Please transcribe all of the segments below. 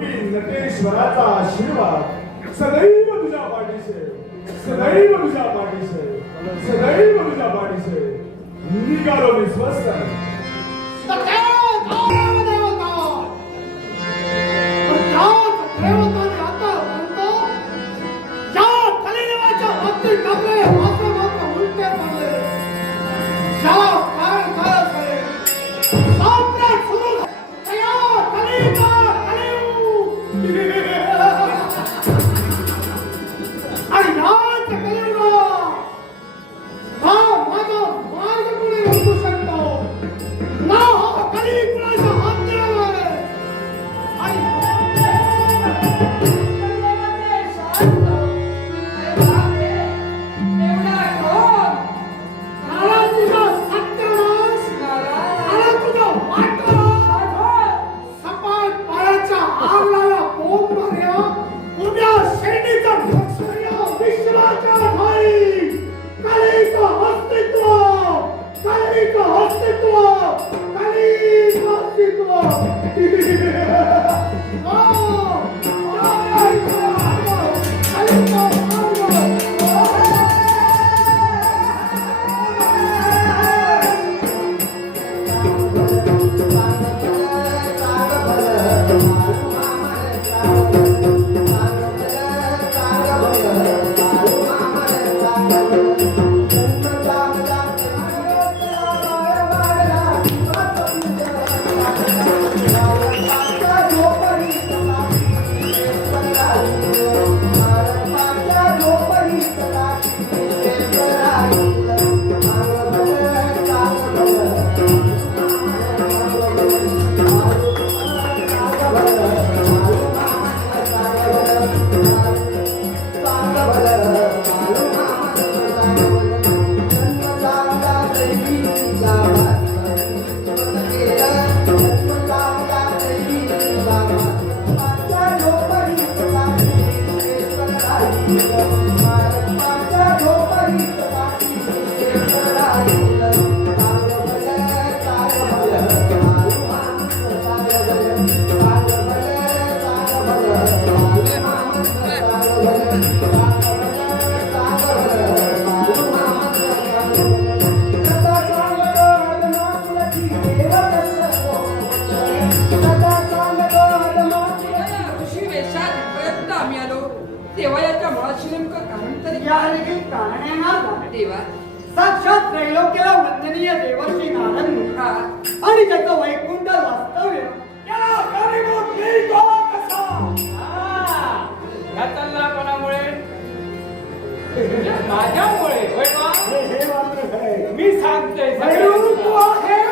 नटेश्वराचा आशीर्वाद. सदैव तुझ्या पाठीशे सदैव तुझ्या पाठीशे सदैव तुझ्या पाठीशे निघालो मी स्वस्त आणि Jesús. साक्षात त्रैलोक्याला वंदनीय देवर्षी नारद मुनी आणि त्याचं वैकुंठ वास्तव्य याला माझ्यामुळे होय बा? हे हे मात्र. मी सांगतोय तू सगळ्यांना. आहे,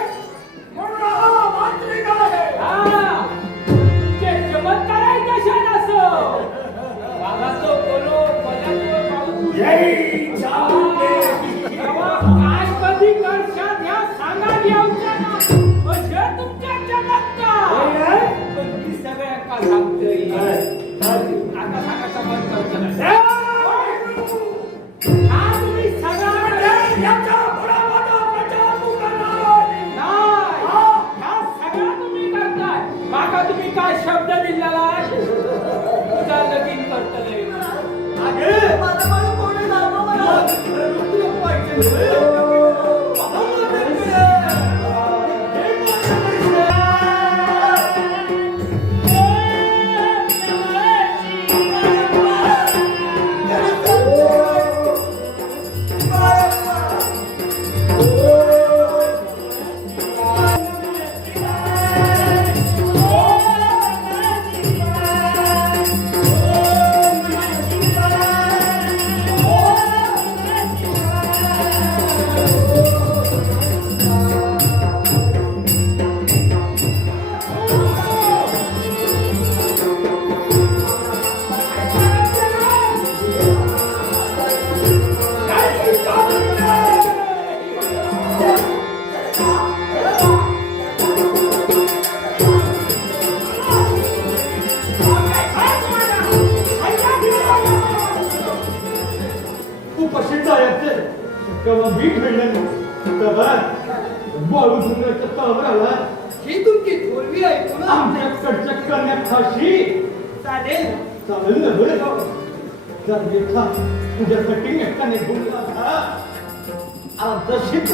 म्हणून हा मांत्रिक आहे. हा. ते चमत्कार आहे कशाला असो बाबाचो बोलो बजाचो पाऊस जय चामुंडे. तेव्हा काय कधी करशात ह्या सांगा घ्यावच्या ना अशा तुमच्या चमत्कार होय रे? पण मी सगळ्यांना सांगतोय काय? काय? आता सांगायचा मन करतो ना. उपाशी जायचे तेव्हा मी घडलं तेव्हा बाळू धुण्याच्या तावर आला. ही तुमची थोरवी ऐकू ना आमच्याकडच्या कन्या फाशी चालेल. चालेल ना बरं का? जर तुझ्यासाठी एकट्याने आला आमचा शिप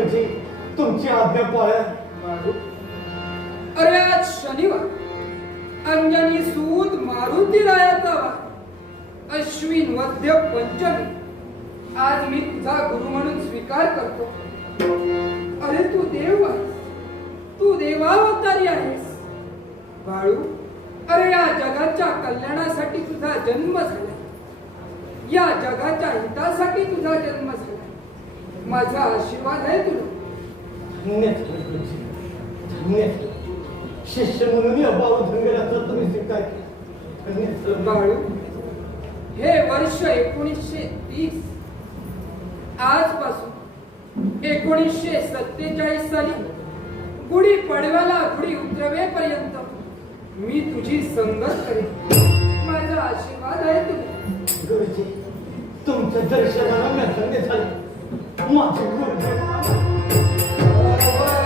आज्ञा तुमची आज्ञा पाळ्या अरे आज शनिवार. अंजनी सूत मारुती रायाचा वार. अश्विन मध्य पंचमी. आज मी तुझा गुरु म्हणून स्वीकार करतो. अरे तू देव आहेस. तू देवावतारी आहेस. बाळू अरे या जगाच्या कल्याणासाठी तुझा जन्म झाला. या जगाच्या हितासाठी तुझा जन्म माझा आशीर्वाद आहे तुला. धन्य. शिष्य म्हणून या बाळूधंगराचा तुम्ही स्वीकार. बाळू हे वर्ष एकोणीसशे तीस आजपासून एकोणीसशे सत्तेचाळीस साली गुढी पडव्याला गुढी उतरवेपर्यंत मी तुझी संगत करेन. माझा आशीर्वाद आहे तुला. गुरुजी तुमच्या दर्शनाला मी धन्य झाले. माझे गुरुजी Yeah.